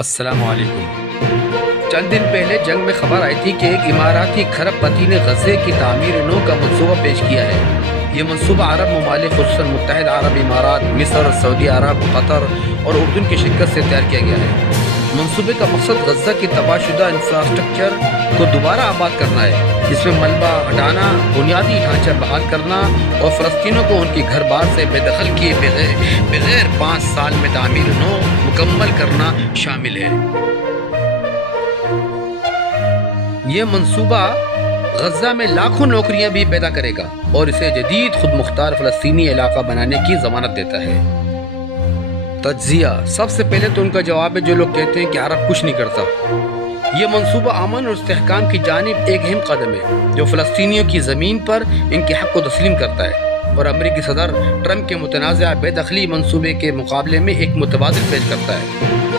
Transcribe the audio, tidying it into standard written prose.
السلام علیکم۔ چند دن پہلے جنگ میں خبر آئی تھی کہ ایک اماراتی کھرب پتی نے غزے کی تعمیر نو کا منصوبہ پیش کیا ہے۔ یہ منصوبہ عرب ممالک خصوصاً متحدہ عرب امارات، مصر، سعودی عرب، قطر اور اردن کی شرکت سے تیار کیا گیا ہے۔ منصوبے کا مقصد غزہ کی تباہ شدہ انفراسٹرکچر کو دوبارہ آباد کرنا ہے، جس میں ملبہ ہٹانا، بنیادی ڈھانچہ بحال کرنا اور فلسطینیوں کو ان کے گھر بار سے بے دخل کیے بغیر 5 سال میں تعمیر نو مکمل کرنا شامل ہے۔ یہ منصوبہ غزہ میں لاکھوں نوکریاں بھی پیدا کرے گا اور اسے جدید خود مختار فلسطینی علاقہ بنانے کی ضمانت دیتا ہے۔ تجزیہ: سب سے پہلے تو ان کا جواب ہے جو لوگ کہتے ہیں کہ عرب کچھ نہیں کرتا۔ یہ منصوبہ امن اور استحکام کی جانب ایک اہم قدم ہے جو فلسطینیوں کی زمین پر ان کے حق کو تسلیم کرتا ہے اور امریکی صدر ٹرمپ کے متنازع بے دخلی منصوبے کے مقابلے میں ایک متبادل پیش کرتا ہے۔